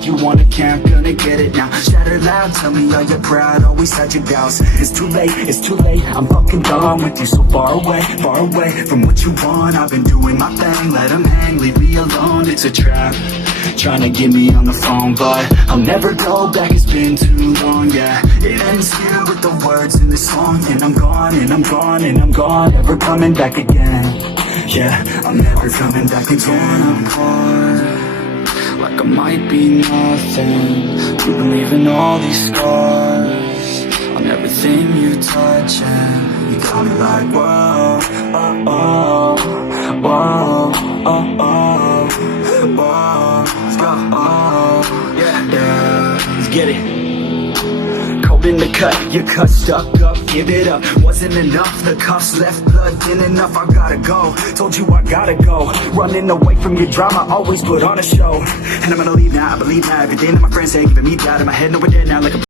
You want a camp, gonna get it now. Shout it loud, tell me are you proud? Always had your doubts. It's too late, I'm fucking done with you. So far away from what you want. I've been doing my thing, let them hang, leave me alone. It's a trap, trying to get me on the phone, but I'll never go back, it's been too long, yeah. It ends here with the words in this song, and I'm gone, and I'm gone, and I'm gone, never coming back again. Yeah, I'm never coming back again. I'm like I might be nothing. You believe in all these scars on everything you touch, and you got me like whoa, oh, oh, whoa, oh, oh, whoa, oh, yeah, let's get it. Cold in the cut, your cut stuck up, give it up. Wasn't enough, the cuffs left blood thin enough. I gotta go, told you I gotta go. Running away from your drama, always put on a show. And I'm gonna leave now, I believe now everything that my friends say, giving me doubt in my head, no we're dead now like a